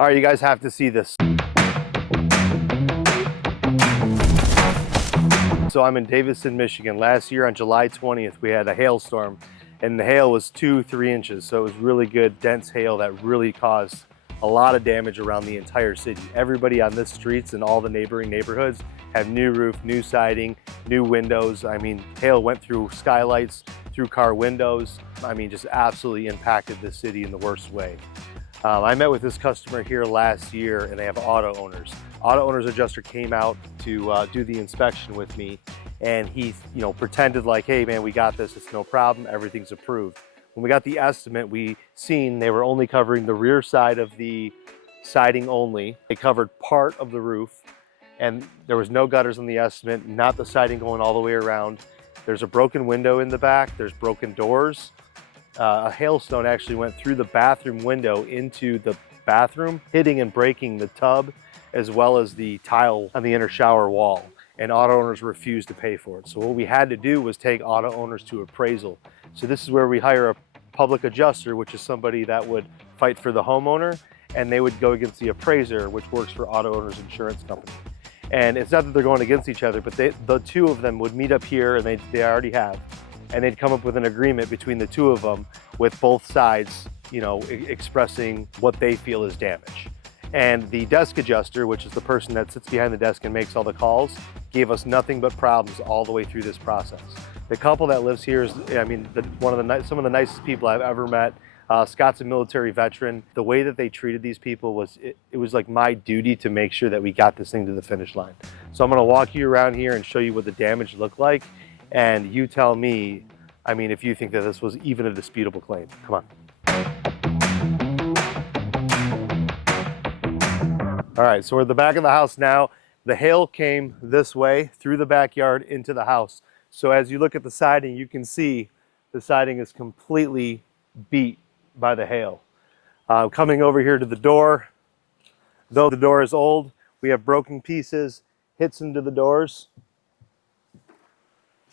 All right, you guys have to see this. So I'm in Davison, Michigan. Last year on July 20th, we had a hailstorm, and the hail was 2-3 inches. So it was really good, dense hail that really caused a lot of damage around the entire city. Everybody on the streets and all the neighboring neighborhoods have new roof, new siding, new windows. I mean, hail went through skylights, through car windows. I mean, just absolutely impacted the city in the worst way. I met with this customer here last year, and they have auto owners. Auto owners adjuster came out to do the inspection with me, and he, pretended like, hey man, we got this, it's no problem, everything's approved. When we got the estimate, we seen they were only covering the rear side of the siding only. They covered part of the roof, and there was no gutters on the estimate, not the siding going all the way around. There's a broken window in the back, there's broken doors. A hailstone actually went through the bathroom window into the bathroom, hitting and breaking the tub as well as the tile on the inner shower wall, and auto owners refused to pay for it. So what we had to do was take auto owners to appraisal. So this is where we hire a public adjuster, which is somebody that would fight for the homeowner, and they would go against the appraiser, which works for auto owners insurance company. And it's not that they're going against each other, but the two of them would meet up here, and they already have, and they'd come up with an agreement between the two of them with both sides, expressing what they feel is damage. And the desk adjuster, which is the person that sits behind the desk and makes all the calls, gave us nothing but problems all the way through this process. The couple that lives here is, some of the nicest people I've ever met. Scott's a military veteran. The way that they treated these people was, it was like my duty to make sure that we got this thing to the finish line. So I'm gonna walk you around here and show you what the damage looked like. And you tell me, if you think that this was even a disputable claim. Come on. All right, so we're at the back of the house now. The hail came this way through the backyard into the house. So as you look at the siding, you can see the siding is completely beat by the hail. Coming over here to the door, though the door is old, we have broken pieces, hits into the doors.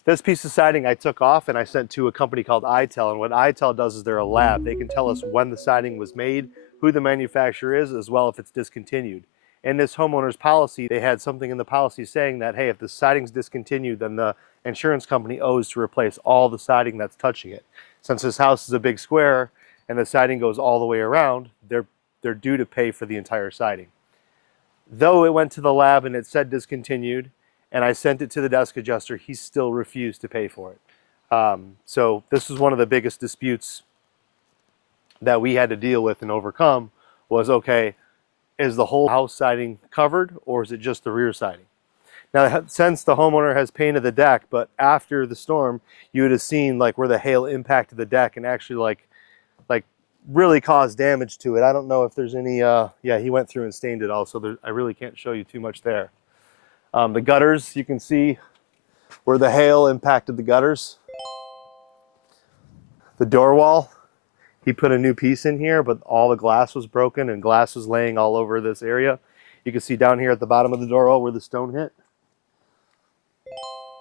This piece of siding I took off and I sent to a company called ITEL, and what ITEL does is they're a lab. They can tell us when the siding was made, who the manufacturer is, as well if it's discontinued. In this homeowner's policy, they had something in the policy saying that, hey, if the siding's discontinued, then the insurance company owes to replace all the siding that's touching it. Since this house is a big square and the siding goes all the way around, they're due to pay for the entire siding. Though it went to the lab and it said discontinued, and I sent it to the desk adjuster, he still refused to pay for it. So this was one of the biggest disputes that we had to deal with and overcome was, okay, is the whole house siding covered or is it just the rear siding? Now, since the homeowner has painted the deck, but after the storm, you would have seen like where the hail impacted the deck and actually like really caused damage to it. I don't know if there's any, yeah, he went through and stained it all, so I really can't show you too much there. The gutters, you can see where the hail impacted the gutters. The door wall, he put a new piece in here, but all the glass was broken and glass was laying all over this area. You can see down here at the bottom of the door wall where the stone hit.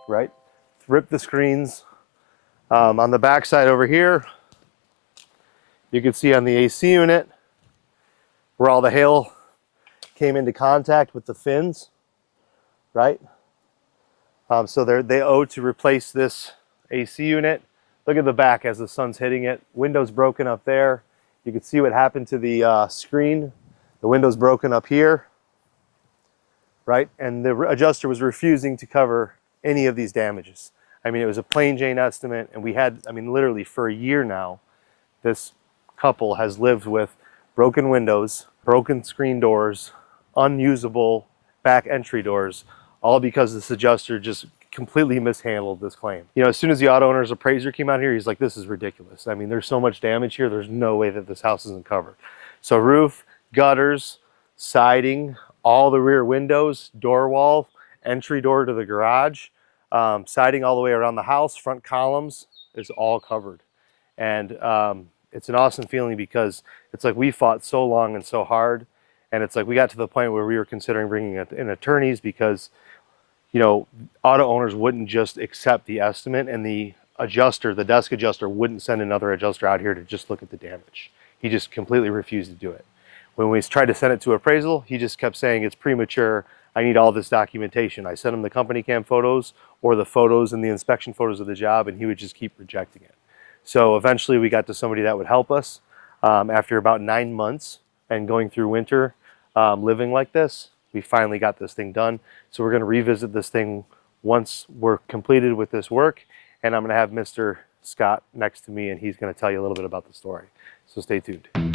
Right? Ripped the screens. On the back side over here, you can see on the AC unit where all the hail came into contact with the fins. Right? So they owe to replace this AC unit. Look at the back as the sun's hitting it. Window's broken up there. You can see what happened to the screen. The window's broken up here. Right? And the adjuster was refusing to cover any of these damages. It was a plain Jane estimate, and we had, literally for a year now, this couple has lived with broken windows, broken screen doors, unusable back entry doors, all because this adjuster just completely mishandled this claim. As soon as the auto owner's appraiser came out here, he's like, this is ridiculous. There's so much damage here, there's no way that this house isn't covered. So roof, gutters, siding, all the rear windows, door wall, entry door to the garage, siding all the way around the house, front columns is all covered. And it's an awesome feeling because it's like we fought so long and so hard, and it's like we got to the point where we were considering bringing in attorneys because auto owners wouldn't just accept the estimate, and the desk adjuster wouldn't send another adjuster out here to just look at the damage. He just completely refused to do it. When we tried to send it to appraisal, he just kept saying it's premature. I need all this documentation. I sent him the company cam photos or the photos and the inspection photos of the job, and he would just keep rejecting it. So eventually we got to somebody that would help us. After about 9 months and going through winter, living like this, we finally got this thing done. So we're going to revisit this thing once we're completed with this work, and I'm going to have Mr. Scott next to me, and he's going to tell you a little bit about the story. So stay tuned.